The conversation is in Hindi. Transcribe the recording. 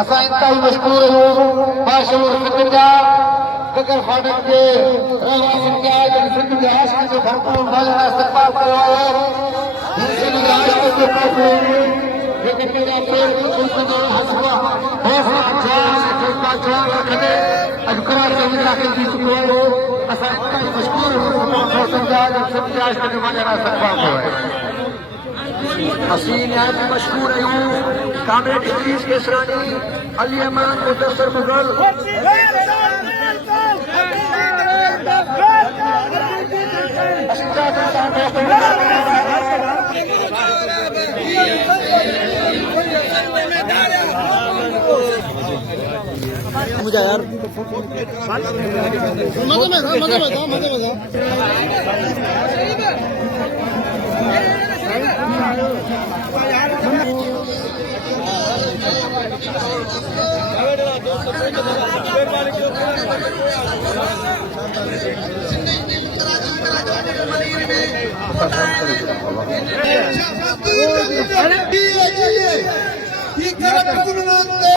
असां इंतहाई मशहूर आहियूं बाशऊर सिंध जा गगर फाटक जे रहवासियुनि जा जन सिंध जे आशिक़ जो भरपूर मौजूदा इस्तक़बाल कयो आहे। सिंध जे आशिक़ जो काफ़िले जेके तेरा पेर मुल्क जो हसबा हौसला जान जज़्बा जान रखंदे अॼु कराची में दाख़िल थी चुको आहे। असां इंतहाई मशहूर आहियूं सिंध जा जन सिंध जे आशिक़ जो मौजूदा इस्तक़बाल कयो आहे। असीं निहायत मशहूर आहियूं कामरेड इदरीस केसरानी अली अमान मुदस्सिर मुग़ल मुझे यार मज़े में